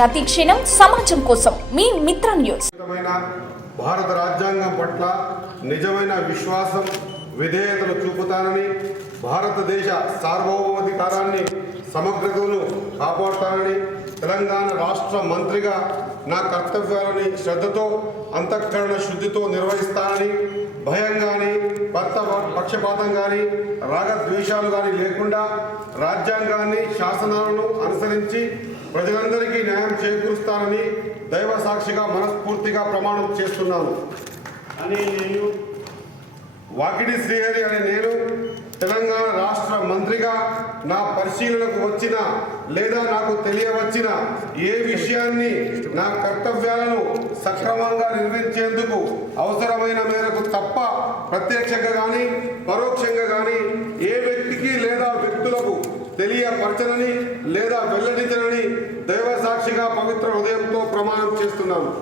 ప్రతి క్షణం సమాజం కోసం మీ మిత్ర న్యూస్. భారత రాజ్యాంగం పట్ల నిజమైన విశ్వాసం విధేయతను చూపుతానని, భారతదేశ సార్వభౌమాధికారాన్ని సమగ్రతను కాపాడుతానని, తెలంగాణ రాష్ట్ర మంత్రిగా నా కర్తవ్యాలని శ్రద్ధతో అంతఃకరణ శుద్ధితో నిర్వహిస్తానని, భయం కానీ పక్షపాతం కానీ రాగద్వేషాలు కానీ లేకుండా రాజ్యాంగాన్ని శాసనాలను అనుసరించి ప్రజలందరికీ న్యాయం చేకూరుస్తానని దైవ సాక్షిగా మనస్ఫూర్తిగా ప్రమాణం చేస్తున్నాను అని నేను వాకిడి శ్రీహరి అనే నేను తెలంగాణ రాష్ట్ర మంత్రిగా నా పరిశీలనకు వచ్చిన లేదా నాకు తెలియవచ్చిన ఏ విషయాన్ని నా కర్తవ్యాలను సక్రమంగా నిర్వహించేందుకు అవసరమైన మేరకు తప్ప ప్రత్యక్షంగా కానీ పరోక్షంగా కానీ ఏ వ్యక్తికి లేదా వ్యక్తులకు తెలియపరచనని లేదా వెల్లడించనని దైవ సాక్షిగా పవిత్ర హృదయంతో ప్రమాణం చేస్తున్నాను.